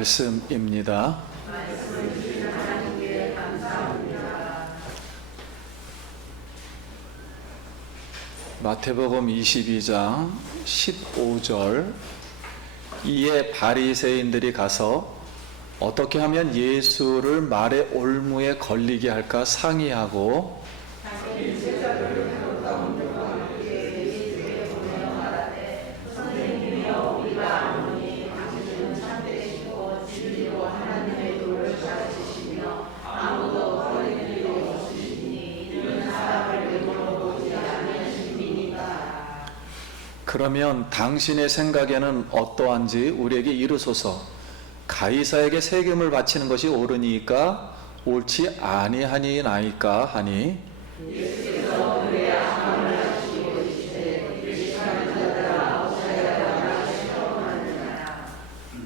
말씀입니다. 마태복음 22장 15절. 이에 바리새인들이 가서 어떻게 하면 예수를 말의 올무에 걸리게 할까 상의하고 그러면 당신의 생각에는 어떠한지 우리에게 이르소서. 가이사에게 세금을 바치는 것이 옳으니까 옳지 아니하니나이까 하니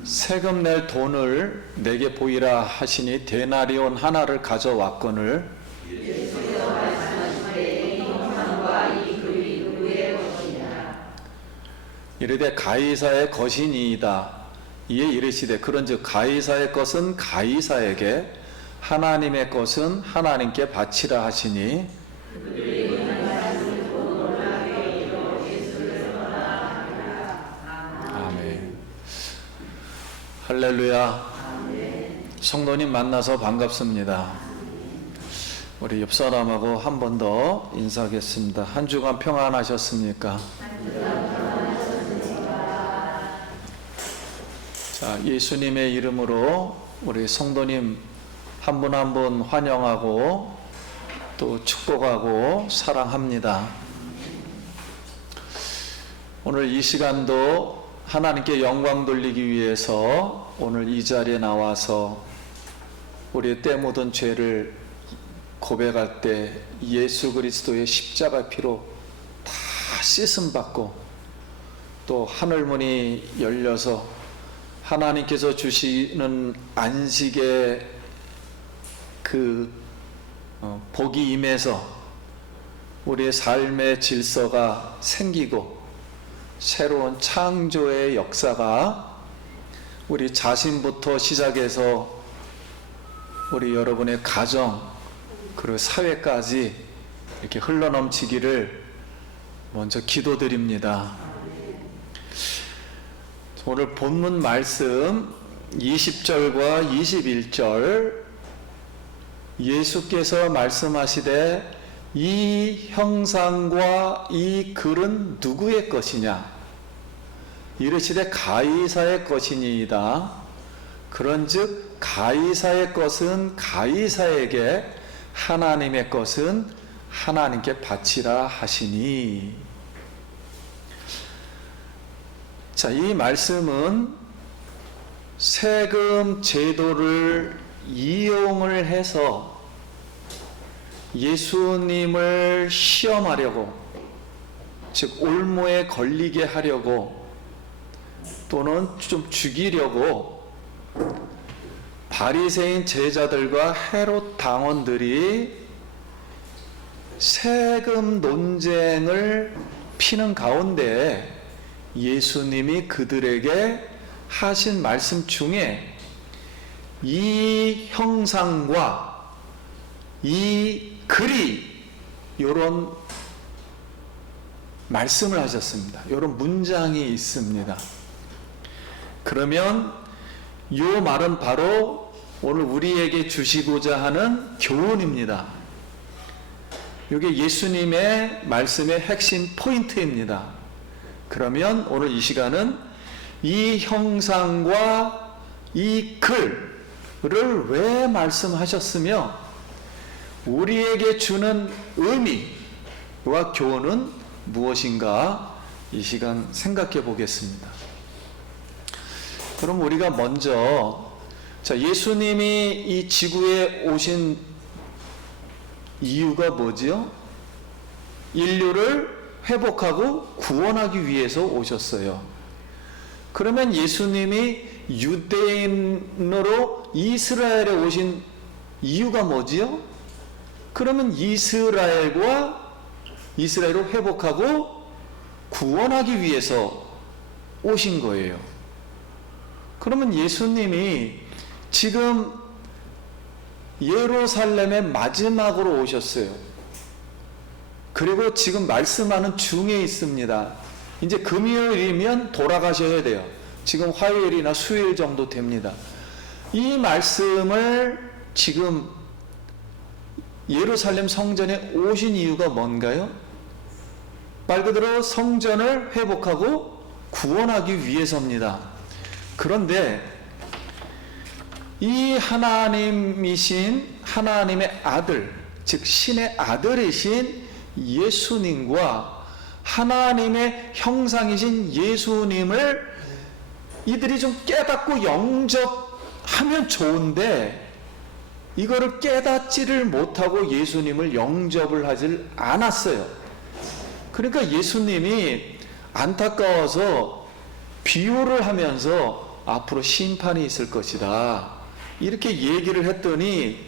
세금 낼 돈을 내게 보이라 하시니 데나리온 하나를 가져왔거늘 이르되 가이사의 것이니이다. 이에 이르시되 그런즉 가이사의 것은 가이사에게 하나님의 것은 하나님께 바치라 하시니 아멘. 할렐루야. 성도님 만나서 반갑습니다. 우리 옆 사람하고 한 번 더 인사하겠습니다. 한 주간 평안하셨습니까? 자, 예수님의 이름으로 우리 성도님 한 분 한 분 환영하고 또 축복하고 사랑합니다. 오늘 이 시간도 하나님께 영광 돌리기 위해서 오늘 이 자리에 나와서 우리의 때 묻은 죄를 고백할 때 예수 그리스도의 십자가 피로 다 씻음 받고 또 하늘문이 열려서 하나님께서 주시는 안식의 복이 임해서 우리의 삶의 질서가 생기고 새로운 창조의 역사가 우리 자신부터 시작해서 우리 여러분의 가정 그리고 사회까지 이렇게 흘러넘치기를 먼저 기도드립니다. 오늘 본문 말씀 20절과 21절 예수께서 말씀하시되 이 형상과 이 글은 누구의 것이냐 이르시되 가이사의 것이니이다. 그런즉 가이사의 것은 가이사에게 하나님의 것은 하나님께 바치라 하시니. 자, 이 말씀은 세금 제도를 이용을 해서 예수님을 시험하려고, 즉 올무에 걸리게 하려고 또는 좀 죽이려고 바리새인 제자들과 헤롯 당원들이 세금 논쟁을 피는 가운데 예수님이 그들에게 하신 말씀 중에 이 형상과 이 글이 이런 말씀을 하셨습니다. 이런 문장이 있습니다. 그러면 이 말은 바로 오늘 우리에게 주시고자 하는 교훈입니다. 이게 예수님의 말씀의 핵심 포인트입니다. 그러면 오늘 이 시간은 이 형상과 이 글을 왜 말씀하셨으며 우리에게 주는 의미와 교훈은 무엇인가 이 시간 생각해 보겠습니다. 그럼 우리가 먼저 예수님이 이 지구에 오신 이유가 뭐지요? 인류를 회복하고 구원하기 위해서 오셨어요. 그러면 예수님이 유대인으로 이스라엘에 오신 이유가 뭐지요? 그러면 이스라엘을 회복하고 구원하기 위해서 오신 거예요. 그러면 예수님이 지금 예루살렘에 마지막으로 오셨어요. 그리고 지금 말씀하는 중에 있습니다. 이제 금요일이면 돌아가셔야 돼요. 지금 화요일이나 수요일 정도 됩니다. 이 말씀을 지금 예루살렘 성전에 오신 이유가 뭔가요? 말 그대로 성전을 회복하고 구원하기 위해서입니다. 그런데 이 하나님이신 하나님의 아들, 즉 신의 아들이신 예수님과 하나님의 형상이신 예수님을 이들이 좀 깨닫고 영접하면 좋은데 이거를 깨닫지를 못하고 예수님을 영접을 하질 않았어요. 그러니까 예수님이 안타까워서 비유를 하면서 앞으로 심판이 있을 것이다, 이렇게 얘기를 했더니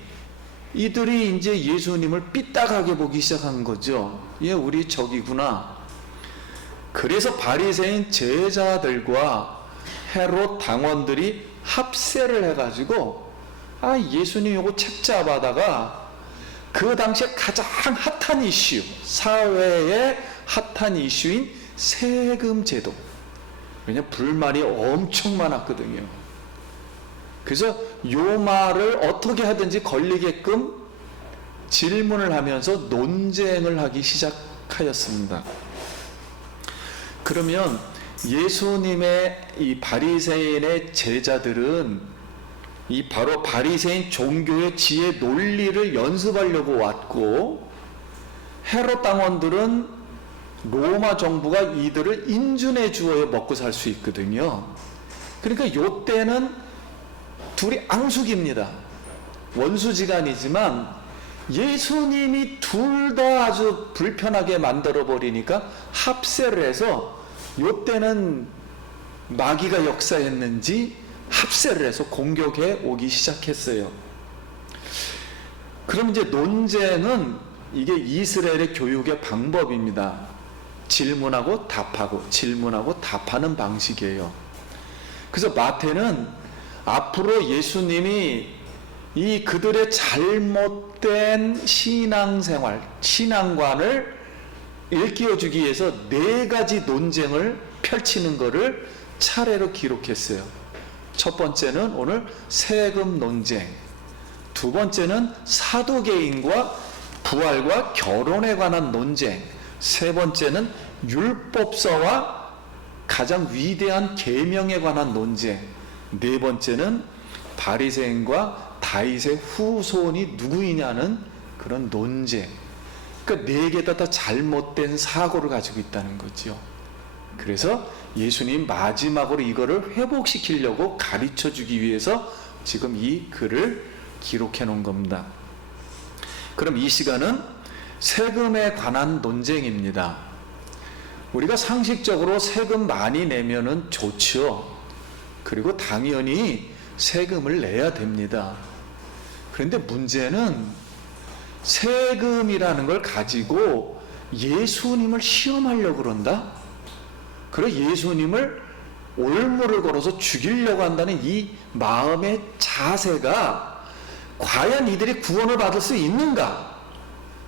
이들이 이제 예수님을 삐딱하게 보기 시작한 거죠. 얘 우리 적이구나. 그래서 바리새인 제자들과 헤롯 당원들이 합세를 해가지고 예수님 요거 책잡아다가 그 당시에 가장 핫한 이슈, 사회의 핫한 이슈인 세금 제도, 왜냐면 불만이 엄청 많았거든요. 그래서 요 말을 어떻게 하든지 걸리게끔 질문을 하면서 논쟁을 하기 시작하였습니다. 그러면 예수님의 이 바리새인의 제자들은 이 바로 바리새인 종교의 지혜 논리를 연습하려고 왔고, 헤롯 당원들은 로마 정부가 이들을 인준해 주어야 먹고 살 수 있거든요. 그러니까 요 때는 둘이 앙숙입니다. 원수지간이지만 예수님이 둘 다 아주 불편하게 만들어 버리니까 합세를 해서 요 때는 마귀가 역사했는지 합세를 해서 공격해 오기 시작했어요. 그럼 이제 논쟁은 이게 이스라엘의 교육의 방법입니다. 질문하고 답하고 질문하고 답하는 방식이에요. 그래서 마태는 앞으로 예수님이 이 그들의 잘못된 신앙생활, 신앙관을 일깨워주기 위해서 4가지 논쟁을 펼치는 것을 차례로 기록했어요. 첫 번째는 오늘 세금 논쟁, 두 번째는 사두개인과 부활과 결혼에 관한 논쟁, 세 번째는 율법서와 가장 위대한 계명에 관한 논쟁, 네 번째는 바리새인과 다윗의 후손이 누구이냐는 그런 논쟁. 그러니까 4개 다 잘못된 사고를 가지고 있다는 거죠. 그래서 예수님 마지막으로 이거를 회복시키려고 가르쳐 주기 위해서 지금 이 글을 기록해 놓은 겁니다. 그럼 이 시간은 세금에 관한 논쟁입니다. 우리가 상식적으로 세금 많이 내면은 좋죠. 그리고 당연히 세금을 내야 됩니다. 그런데 문제는 세금이라는 걸 가지고 예수님을 시험하려고 그런다? 그리고 예수님을 올무를 걸어서 죽이려고 한다는 이 마음의 자세가 과연 이들이 구원을 받을 수 있는가?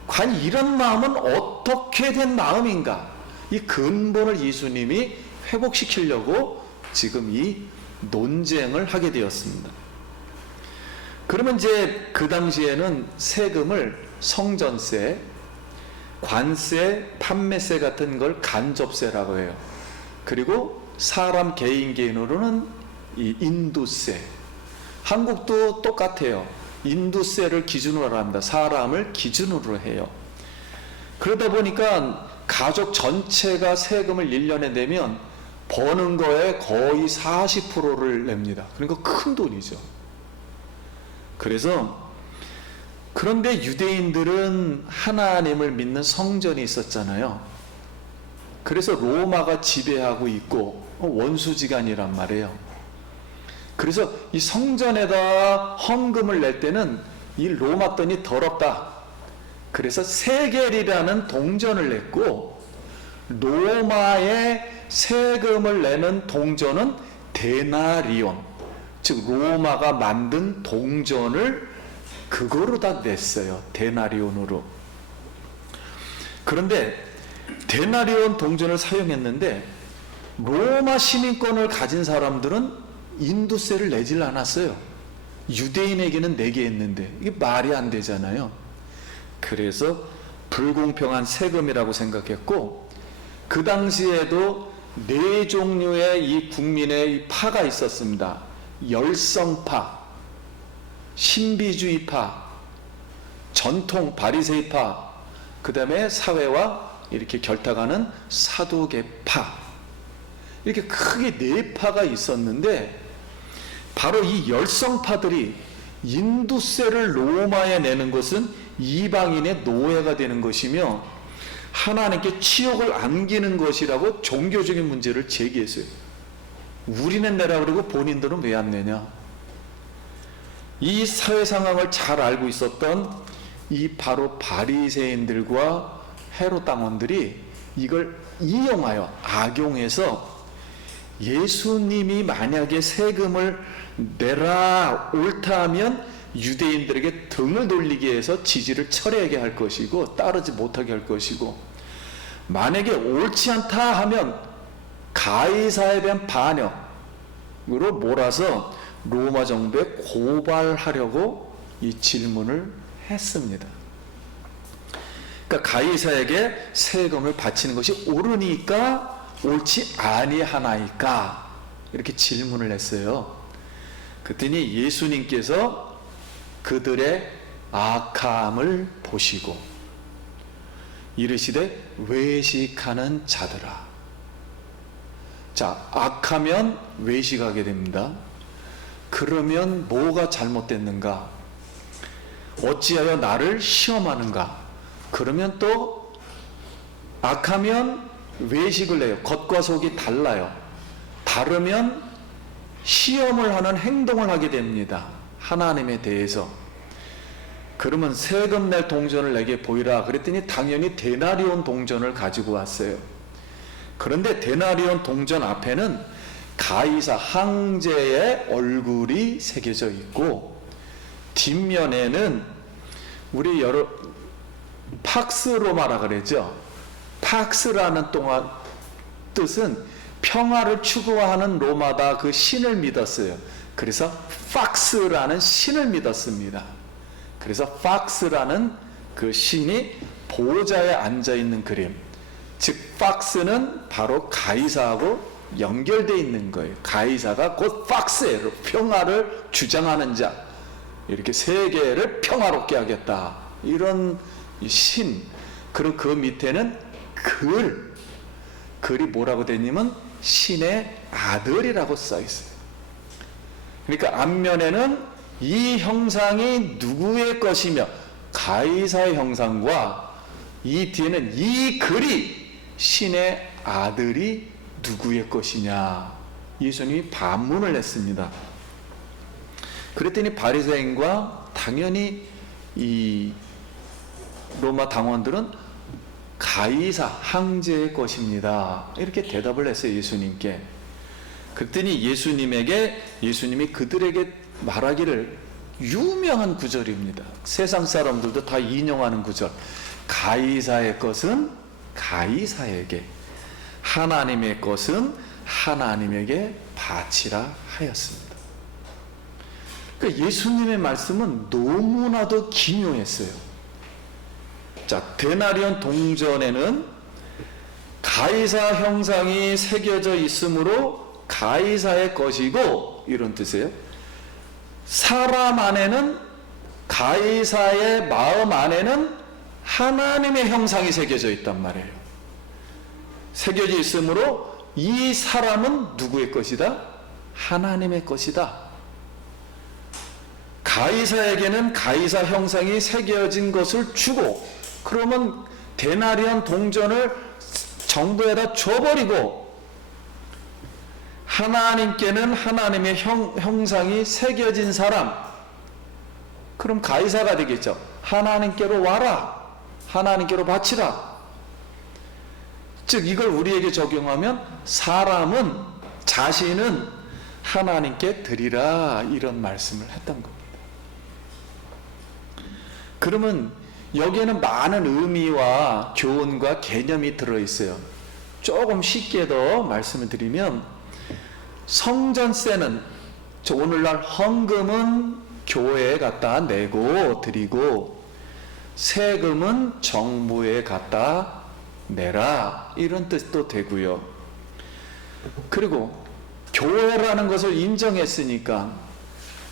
과연 이런 마음은 어떻게 된 마음인가? 이 근본을 예수님이 회복시키려고 지금 이 논쟁을 하게 되었습니다. 그러면 이제 그 당시에는 세금을 성전세, 관세, 판매세 같은 걸 간접세라고 해요. 그리고 사람 개인으로는 이 인두세. 한국도 똑같아요. 인두세를 기준으로 합니다. 사람을 기준으로 해요. 그러다 보니까 가족 전체가 세금을 1년에 내면 버는 거에 거의 40%를 냅니다. 그러니까 큰 돈이죠. 그래서 그런데 유대인들은 하나님을 믿는 성전이 있었잖아요. 그래서 로마가 지배하고 있고 원수지간이란 말이에요. 그래서 이 성전에다 헌금을 낼 때는 이 로마 돈이 더럽다. 그래서 세겔이라는 동전을 냈고, 로마에 세금을 내는 동전은 데나리온, 즉 로마가 만든 동전을 그거로 다 냈어요. 데나리온으로. 그런데 데나리온 동전을 사용했는데 로마 시민권을 가진 사람들은 인도세를 내질 않았어요. 유대인에게는 내게 했는데 이게 말이 안 되잖아요. 그래서 불공평한 세금이라고 생각했고, 그 당시에도 네 종류의 이 국민의 이 파가 있었습니다. 열성파, 신비주의파, 전통 바리새이파, 그 다음에 사회와 이렇게 결탁하는 사두개파, 이렇게 크게 네 파가 있었는데, 바로 이 열성파들이 인두세를 로마에 내는 것은 이방인의 노예가 되는 것이며 하나님께 치욕을 안기는 것이라고 종교적인 문제를 제기했어요. 우리는 내라 그러고 본인들은 왜 안 내냐. 이 사회 상황을 잘 알고 있었던 이 바로 바리새인들과 헤롯 당원들이 이걸 이용하여 악용해서 예수님이 만약에 세금을 내라 옳다 하면 유대인들에게 등을 돌리게 해서 지지를 철회하게 할 것이고 따르지 못하게 할 것이고, 만약에 옳지 않다 하면 가이사에 대한 반역으로 몰아서 로마 정부에 고발하려고 이 질문을 했습니다. 그러니까 가이사에게 세금을 바치는 것이 옳으니까 옳지 아니하나이까, 이렇게 질문을 했어요. 그랬더니 예수님께서 그들의 악함을 보시고 이르시되 외식하는 자들아. 자, 악하면 외식하게 됩니다. 그러면 뭐가 잘못됐는가? 어찌하여 나를 시험하는가? 그러면 또 악하면 외식을 해요. 겉과 속이 달라요. 다르면 시험을 하는 행동을 하게 됩니다. 하나님에 대해서. 그러면 세금 낼 동전을 내게 보이라 그랬더니 당연히 데나리온 동전을 가지고 왔어요. 그런데 데나리온 동전 앞에는 가이사 황제의 얼굴이 새겨져 있고, 뒷면에는 우리 여러 팍스 로마라 그러죠. 팍스라는 뜻은 평화를 추구하는 로마다, 그 신을 믿었어요. 그래서 팍스라는 신을 믿었습니다. 그래서 팍스라는 그 신이 보좌에 앉아 있는 그림, 즉 팍스는 바로 가이사하고 연결되어 있는 거예요. 가이사가 곧 팍스예요. 평화를 주장하는 자, 이렇게 세계를 평화롭게 하겠다, 이런 신. 그리고 그 밑에는 글이 뭐라고 되냐면 신의 아들이라고 써 있어요. 그러니까 앞면에는 이 형상이 누구의 것이며 가이사의 형상과, 이 뒤에는 이 글이 신의 아들이 누구의 것이냐, 예수님이 반문을 했습니다. 그랬더니 바리새인과 당연히 이 로마 당원들은 가이사 황제의 것입니다, 이렇게 대답을 했어요, 예수님께. 그랬더니 예수님이 그들에게 말하기를, 유명한 구절입니다. 세상 사람들도 다 인용하는 구절. 가이사의 것은 가이사에게, 하나님의 것은 하나님에게 바치라 하였습니다. 그러니까 예수님의 말씀은 너무나도 기묘했어요. 자, 데나리온 동전에는 가이사 형상이 새겨져 있으므로 가이사의 것이고, 이런 뜻이에요. 사람 안에는, 가이사의 마음 안에는 하나님의 형상이 새겨져 있단 말이에요. 새겨져 있으므로 이 사람은 누구의 것이다? 하나님의 것이다. 가이사에게는 가이사 형상이 새겨진 것을 주고, 그러면 데나리온 동전을 정부에다 줘버리고, 하나님께는 하나님의 형상이 새겨진 사람, 그럼 가이사가 되겠죠. 하나님께로 와라, 하나님께로 바치라. 즉 이걸 우리에게 적용하면 자신은 하나님께 드리라, 이런 말씀을 했던 겁니다. 그러면 여기에는 많은 의미와 교훈과 개념이 들어있어요. 조금 쉽게 더 말씀을 드리면, 성전세는, 오늘날 헌금은 교회에 갖다 내고 드리고, 세금은 정부에 갖다 내라, 이런 뜻도 되고요. 그리고 교회라는 것을 인정했으니까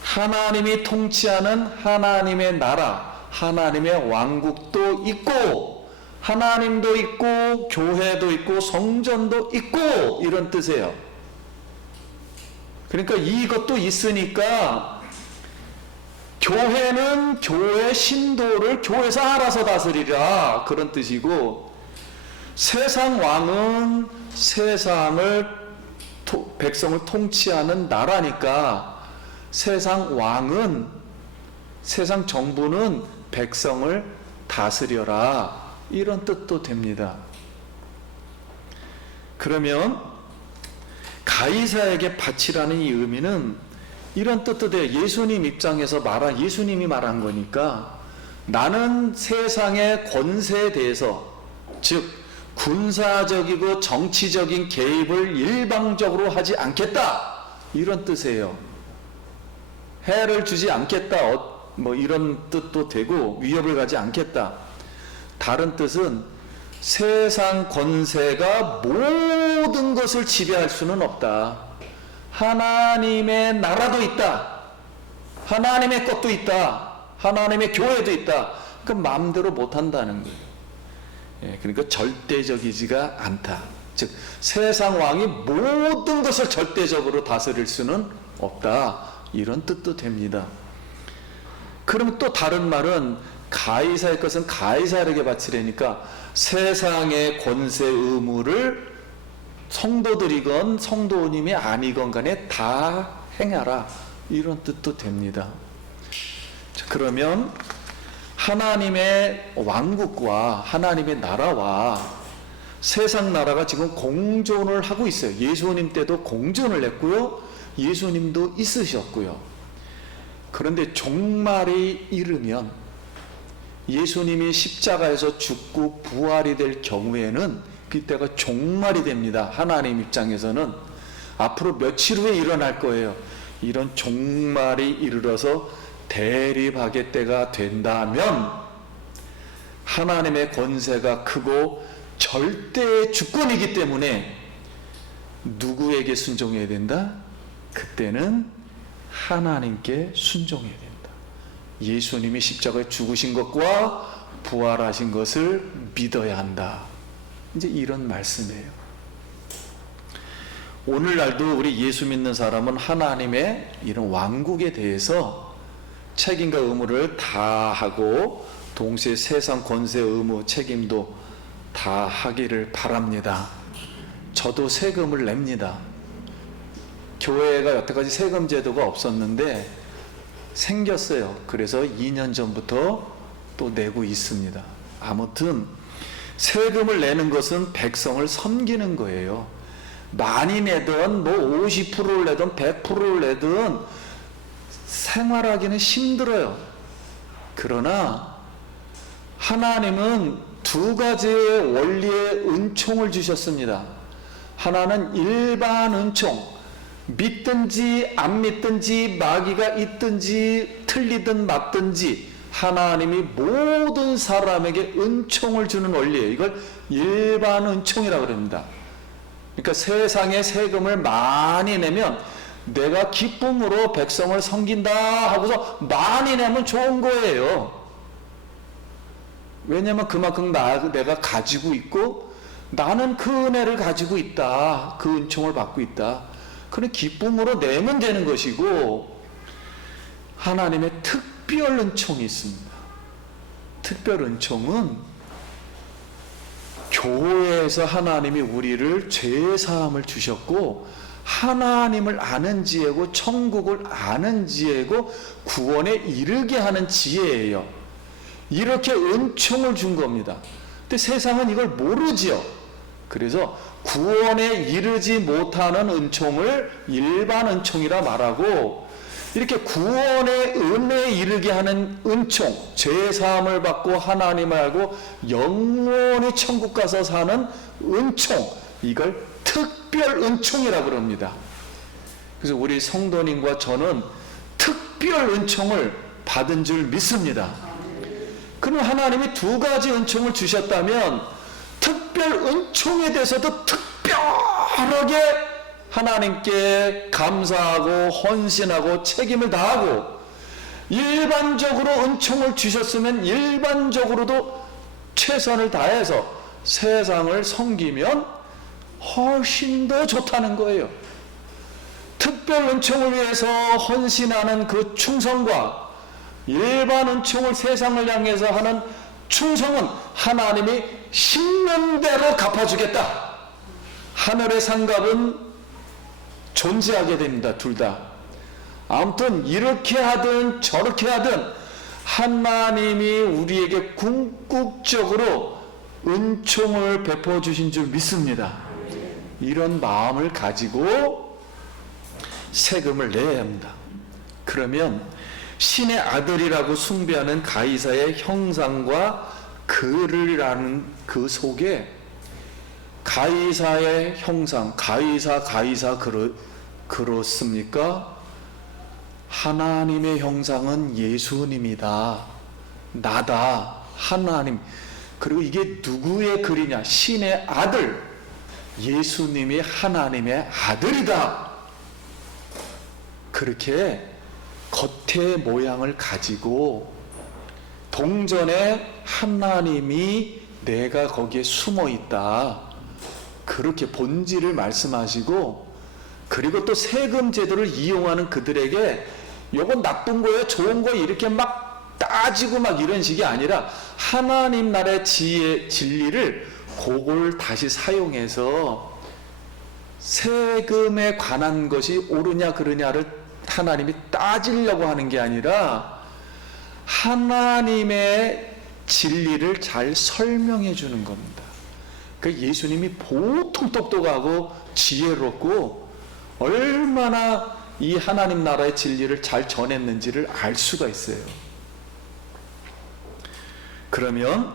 하나님이 통치하는 하나님의 나라, 하나님의 왕국도 있고, 하나님도 있고, 교회도 있고, 성전도 있고, 이런 뜻이에요. 그러니까 이것도 있으니까 교회는 교회 신도를 교회에서 알아서 다스리라, 그런 뜻이고, 세상 왕은 세상을, 백성을 통치하는 나라니까 세상 왕은, 세상 정부는 백성을 다스려라, 이런 뜻도 됩니다. 그러면 가이사에게 바치라는 이 의미는 이런 뜻도 돼요. 예수님 입장에서 예수님이 말한 거니까, 나는 세상의 권세에 대해서, 즉 군사적이고 정치적인 개입을 일방적으로 하지 않겠다, 이런 뜻이에요. 해를 주지 않겠다, 이런 뜻도 되고, 위협을 가지 않겠다. 다른 뜻은 세상 권세가 모든 것을 지배할 수는 없다. 하나님의 나라도 있다, 하나님의 것도 있다, 하나님의 교회도 있다. 그 마음대로 못한다는 거예요. 그러니까 절대적이지가 않다. 즉 세상 왕이 모든 것을 절대적으로 다스릴 수는 없다, 이런 뜻도 됩니다. 그럼 또 다른 말은, 가이사의 것은 가이사에게 바치려니까 세상의 권세 의무를 성도들이건 성도님이 아니건 간에 다 행하라, 이런 뜻도 됩니다. 그러면 하나님의 왕국과 하나님의 나라와 세상 나라가 지금 공존을 하고 있어요. 예수님 때도 공존을 했고요, 예수님도 있으셨고요. 그런데 종말이 이르면, 예수님이 십자가에서 죽고 부활이 될 경우에는 그때가 종말이 됩니다. 하나님 입장에서는 앞으로 며칠 후에 일어날 거예요. 이런 종말이 이르러서 대립하게 때가 된다면 하나님의 권세가 크고 절대의 주권이기 때문에 누구에게 순종해야 된다? 그때는 하나님께 순종해야 된다. 예수님이 십자가에 죽으신 것과 부활하신 것을 믿어야 한다. 이제 이런 말씀이에요. 오늘날도 우리 예수 믿는 사람은 하나님의 이런 왕국에 대해서 책임과 의무를 다 하고, 동시에 세상 권세 의무 책임도 다 하기를 바랍니다. 저도 세금을 냅니다. 교회가 여태까지 세금 제도가 없었는데 생겼어요. 그래서 2년 전부터 또 내고 있습니다. 아무튼 세금을 내는 것은 백성을 섬기는 거예요. 많이 내든 50%를 내든 100%를 내든 생활하기는 힘들어요. 그러나 하나님은 두 가지의 원리의 은총을 주셨습니다. 하나는 일반 은총, 믿든지 안 믿든지 마귀가 있든지 틀리든 맞든지 하나님이 모든 사람에게 은총을 주는 원리예요. 이걸 일반 은총이라고 합니다. 그러니까 세상에 세금을 많이 내면 내가 기쁨으로 백성을 섬긴다 하고서 많이 내면 좋은 거예요. 왜냐하면 그만큼 내가 가지고 있고 나는 그 은혜를 가지고 있다, 그 은총을 받고 있다, 그런 기쁨으로 내면 되는 것이고, 하나님의 특별 은총이 있습니다. 특별 은총은 교회에서 하나님이 우리를 죄 사함을 주셨고, 하나님을 아는 지혜고 천국을 아는 지혜고 구원에 이르게 하는 지혜예요. 이렇게 은총을 준 겁니다. 근데 세상은 이걸 모르지요. 그래서 구원에 이르지 못하는 은총을 일반 은총이라 말하고, 이렇게 구원의 은혜에 이르게 하는 은총, 죄사함을 받고 하나님을 알고 영원히 천국 가서 사는 은총, 이걸 특별 은총이라고 그럽니다. 그래서 우리 성도님과 저는 특별 은총을 받은 줄 믿습니다. 그럼 하나님이 두 가지 은총을 주셨다면 특별 은총에 대해서도 특별하게 하나님께 감사하고 헌신하고 책임을 다하고, 일반적으로 은총을 주셨으면 일반적으로도 최선을 다해서 세상을 섬기면 훨씬 더 좋다는 거예요. 특별 은총을 위해서 헌신하는 그 충성과 일반 은총을 세상을 향해서 하는 충성은 하나님이 심는 대로 갚아주겠다. 하늘의 상급은 존재하게 됩니다. 둘 다. 아무튼 이렇게 하든 저렇게 하든 하나님이 우리에게 궁극적으로 은총을 베풀어 주신 줄 믿습니다. 이런 마음을 가지고 세금을 내야 합니다. 그러면 신의 아들이라고 숭배하는 가이사의 형상과 글이라는 그 속에 가이사의 형상, 가이사 그렇습니까? 하나님의 형상은 예수님이다. 나다. 하나님. 그리고 이게 누구의 글이냐? 신의 아들. 예수님이 하나님의 아들이다. 그렇게 겉의 모양을 가지고 동전에 하나님이 내가 거기에 숨어 있다. 그렇게 본질을 말씀하시고, 그리고 또 세금 제도를 이용하는 그들에게 요건 나쁜 거예요, 좋은 거예요, 이렇게 막 따지고 막 이런 식이 아니라 하나님 나라의 지혜, 진리를 그걸 다시 사용해서 세금에 관한 것이 옳으냐 그르냐를 하나님이 따지려고 하는 게 아니라 하나님의 진리를 잘 설명해 주는 겁니다. 그 예수님이 보통 똑똑하고 지혜롭고 얼마나 이 하나님 나라의 진리를 잘 전했는지를 알 수가 있어요. 그러면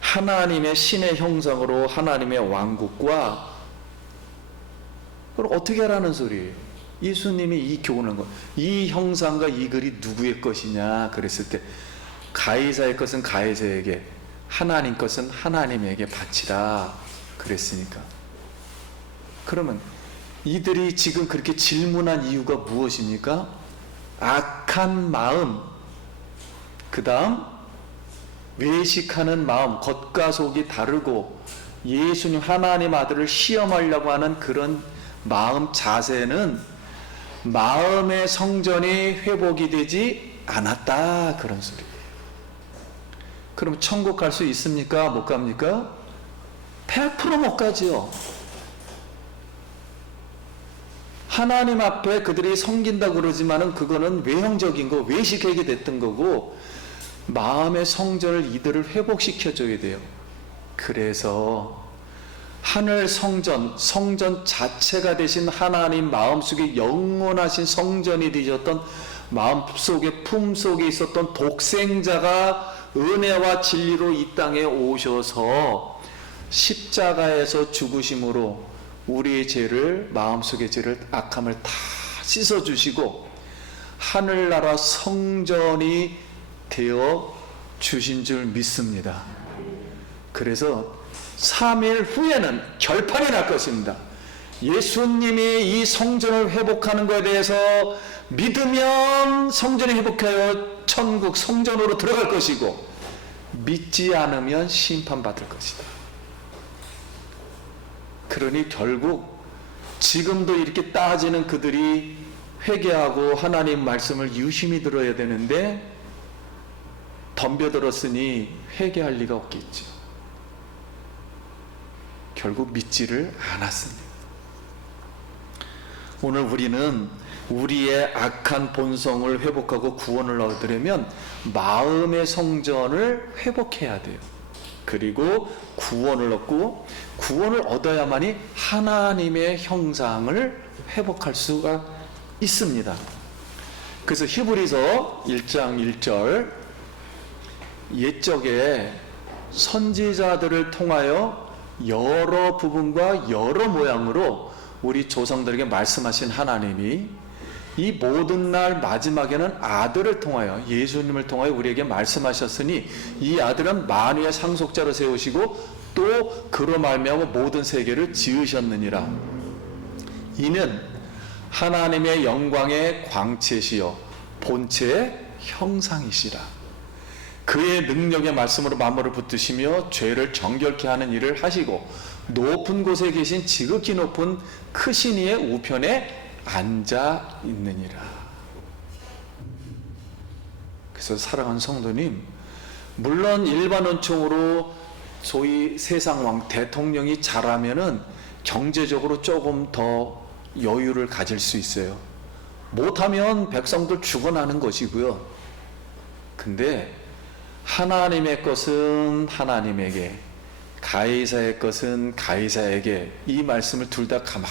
하나님의 신의 형상으로 하나님의 왕국과, 그럼 어떻게 하라는 소리예요? 예수님이 이 교훈을 이 형상과 이 글이 누구의 것이냐 그랬을 때 가이사의 것은 가이사에게, 하나님 것은 하나님에게 바치라 그랬으니까. 그러면 이들이 지금 그렇게 질문한 이유가 무엇입니까? 악한 마음, 그 다음 외식하는 마음, 겉과 속이 다르고 예수님 하나님 아들을 시험하려고 하는 그런 마음 자세는 마음의 성전이 회복이 되지 않았다, 그런 소리예요. 그럼 천국 갈 수 있습니까? 못 갑니까? 100% 못 가지요. 하나님 앞에 그들이 섬긴다 그러지만은 그거는 외형적인 거, 외식하게 됐던 거고, 마음의 성전을 이들을 회복시켜줘야 돼요. 그래서 하늘 성전, 성전 자체가 되신 하나님 마음속에 영원하신 성전이 되셨던, 마음속에 품속에 있었던 독생자가 은혜와 진리로 이 땅에 오셔서 십자가에서 죽으심으로 우리의 죄를, 마음속의 죄를, 악함을 다 씻어주시고 하늘나라 성전이 되어 주신 줄 믿습니다. 그래서 3일 후에는 결판이 날 것입니다. 예수님이 이 성전을 회복하는 것에 대해서 믿으면 성전이 회복하여 천국 성전으로 들어갈 것이고, 믿지 않으면 심판받을 것이다. 그러니 결국 지금도 이렇게 따지는 그들이 회개하고 하나님 말씀을 유심히 들어야 되는데 덤벼들었으니 회개할 리가 없겠죠. 결국 믿지를 않았습니다. 오늘 우리는 우리의 악한 본성을 회복하고 구원을 얻으려면 마음의 성전을 회복해야 돼요. 그리고 구원을 얻고, 구원을 얻어야만이 하나님의 형상을 회복할 수가 있습니다. 그래서 히브리서 1장 1절, 옛적에 선지자들을 통하여 여러 부분과 여러 모양으로 우리 조상들에게 말씀하신 하나님이 이 모든 날 마지막에는 아들을 통하여, 예수님을 통하여 우리에게 말씀하셨으니 이 아들은 만유의 상속자로 세우시고 또 그로 말미암아 모든 세계를 지으셨느니라. 이는 하나님의 영광의 광채시요 본체의 형상이시라. 그의 능력의 말씀으로 만물을 붙드시며 죄를 정결케 하는 일을 하시고 높은 곳에 계신 지극히 높은 크신 이의 우편에 앉아 있느니라. 그래서 사랑하는 성도님, 물론 일반 원총으로 소위 세상 왕 대통령이 잘하면은 경제적으로 조금 더 여유를 가질 수 있어요. 못하면 백성들 죽어나는 것이고요. 근데 하나님의 것은 하나님에게, 가이사의 것은 가이사에게, 이 말씀을 둘 다 가만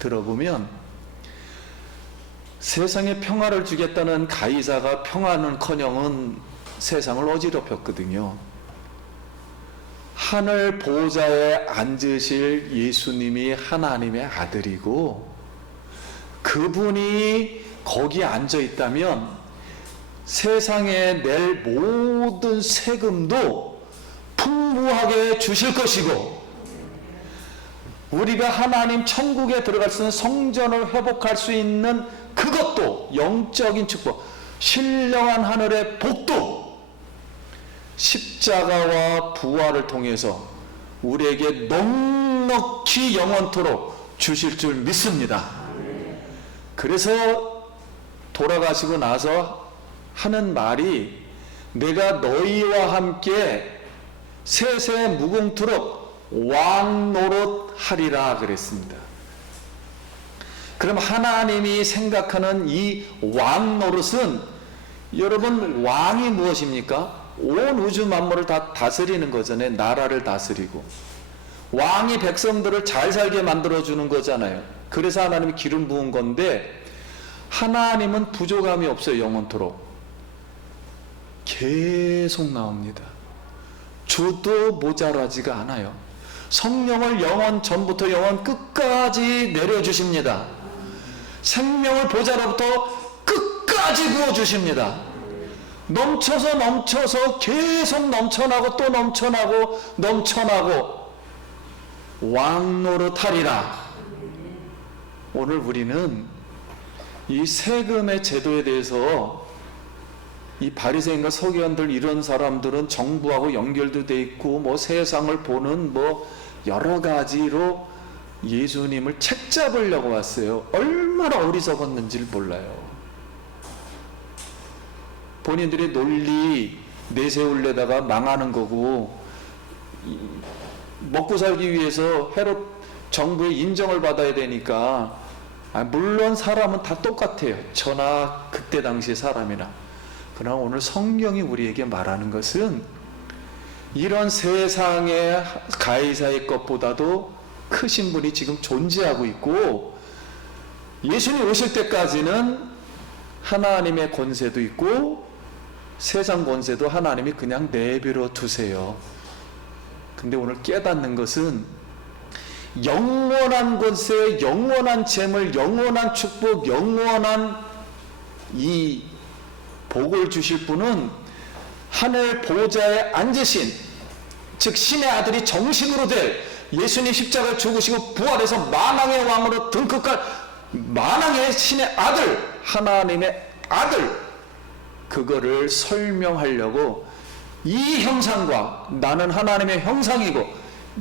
들어보면 세상에 평화를 주겠다는 가이사가 평화는커녕은 세상을 어지럽혔거든요. 하늘 보좌에 앉으실 예수님이 하나님의 아들이고, 그분이 거기에 앉아 있다면 세상에 낼 모든 세금도 풍부하게 주실 것이고, 우리가 하나님 천국에 들어갈 수 있는 성전을 회복할 수 있는 그것도 영적인 축복, 신령한 하늘의 복도 십자가와 부활을 통해서 우리에게 넉넉히 영원토록 주실 줄 믿습니다. 그래서 돌아가시고 나서 하는 말이, 내가 너희와 함께 세세 무궁토록 왕노릇 하리라 그랬습니다. 그럼 하나님이 생각하는 이 왕노릇은, 여러분 왕이 무엇입니까? 온 우주 만물을 다 다스리는 거잖아요. 나라를 다스리고 왕이 백성들을 잘 살게 만들어주는 거잖아요. 그래서 하나님이 기름 부은 건데, 하나님은 부족함이 없어요. 영원토록 계속 나옵니다. 줘도 모자라지가 않아요. 성령을 영원 전부터 영원 끝까지 내려주십니다. 생명을 보좌로부터 끝까지 부어주십니다. 넘쳐서 계속 넘쳐나고 또 넘쳐나고 왕노릇하리라. 오늘 우리는 이 세금의 제도에 대해서, 이 바리새인과 서기관들 이런 사람들은 정부하고 연결도 돼 있고 뭐 세상을 보는 뭐 여러 가지로 예수님을 책잡으려고 왔어요. 얼마나 어리석었는지를 몰라요. 본인들의 논리 내세우려다가 망하는 거고, 먹고 살기 위해서 헤롯 정부의 인정을 받아야 되니까, 물론 사람은 다 똑같아요. 저나 그때 당시 사람이나. 그러나 오늘 성경이 우리에게 말하는 것은, 이런 세상의 가이사의 것보다도 크신 분이 지금 존재하고 있고, 예수님 오실 때까지는 하나님의 권세도 있고 세상 권세도 하나님이 그냥 내버려 두세요. 근데 오늘 깨닫는 것은, 영원한 권세, 영원한 재물, 영원한 축복, 영원한 이 복을 주실 분은 하늘 보좌에 앉으신, 즉 신의 아들이 정식으로 될 예수님 십자가를 죽으시고 부활해서 만왕의 왕으로 등극할 만왕의 신의 아들, 하나님의 아들, 그거를 설명하려고 이 형상과, 나는 하나님의 형상이고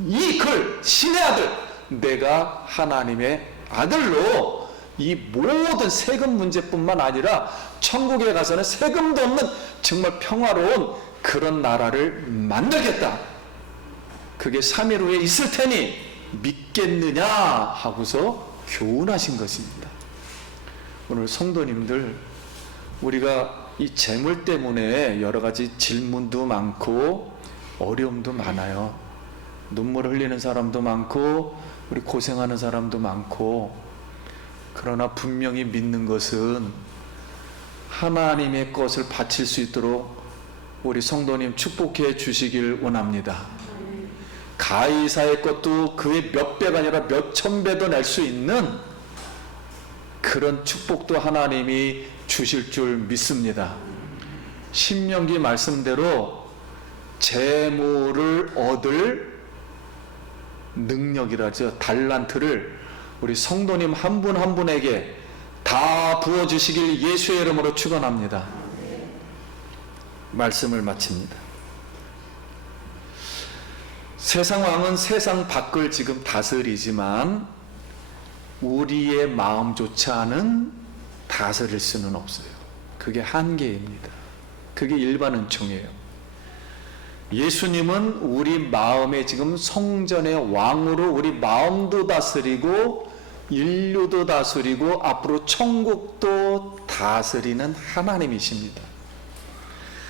이 글 신의 아들, 내가 하나님의 아들로 이 모든 세금 문제뿐만 아니라 천국에 가서는 세금도 없는 정말 평화로운 그런 나라를 만들겠다. 그게 3일 후에 있을 테니 믿겠느냐 하고서 교훈하신 것입니다. 오늘 성도님들, 우리가 이 재물 때문에 여러 가지 질문도 많고 어려움도 많아요. 눈물 흘리는 사람도 많고 우리 고생하는 사람도 많고, 그러나 분명히 믿는 것은 하나님의 것을 바칠 수 있도록 우리 성도님 축복해 주시길 원합니다. 가이사의 것도 그의 몇 배가 아니라 몇 천 배도 낼 수 있는 그런 축복도 하나님이 주실 줄 믿습니다. 신명기 말씀대로 재물을 얻을 능력이라죠. 달란트를 우리 성도님 한 분 한 분에게 다 부어주시길 예수의 이름으로 축원합니다. 말씀을 마칩니다. 세상 왕은 세상 밖을 지금 다스리지만 우리의 마음조차는 다스릴 수는 없어요. 그게 한계입니다. 그게 일반 은총이에요. 예수님은 우리 마음에 지금 성전의 왕으로 우리 마음도 다스리고 인류도 다스리고 앞으로 천국도 다스리는 하나님이십니다.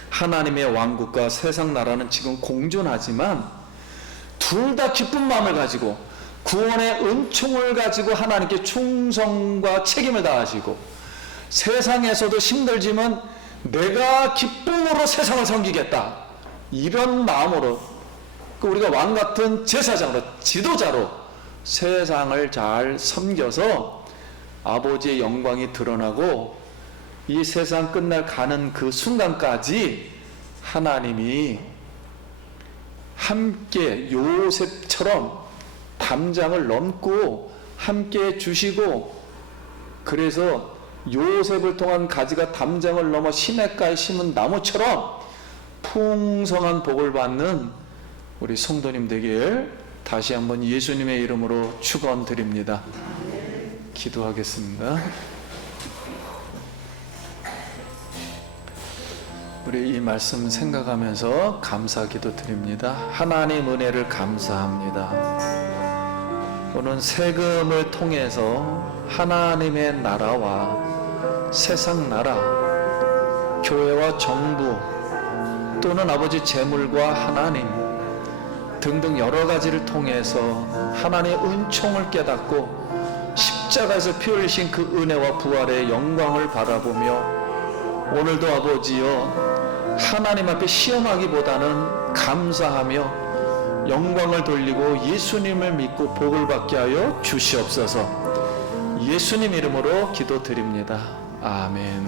하나님의 왕국과 세상 나라는 지금 공존하지만 둘 다 기쁜 마음을 가지고 구원의 은총을 가지고 하나님께 충성과 책임을 다하시고, 세상에서도 힘들지만 내가 기쁨으로 세상을 섬기겠다, 이런 마음으로 우리가 왕같은 제사장으로 지도자로 세상을 잘 섬겨서 아버지의 영광이 드러나고 이 세상 끝날 가는 그 순간까지 하나님이 함께 요셉처럼 담장을 넘고 함께 주시고, 그래서 요셉을 통한 가지가 담장을 넘어 시냇가에 심은 나무처럼 풍성한 복을 받는 우리 성도님 되길 다시 한번 예수님의 이름으로 축원드립니다. 기도하겠습니다. 우리 이 말씀 생각하면서 감사 기도 드립니다. 하나님 은혜를 감사합니다. 오늘 세금을 통해서 하나님의 나라와 세상 나라, 교회와 정부, 또는 아버지 재물과 하나님 등등 여러 가지를 통해서 하나님의 은총을 깨닫고 십자가에서 피 흘리신 그 은혜와 부활의 영광을 바라보며 오늘도 아버지여 하나님 앞에 시험하기보다는 감사하며 영광을 돌리고 예수님을 믿고 복을 받게 하여 주시옵소서. 예수님 이름으로 기도드립니다. 아멘.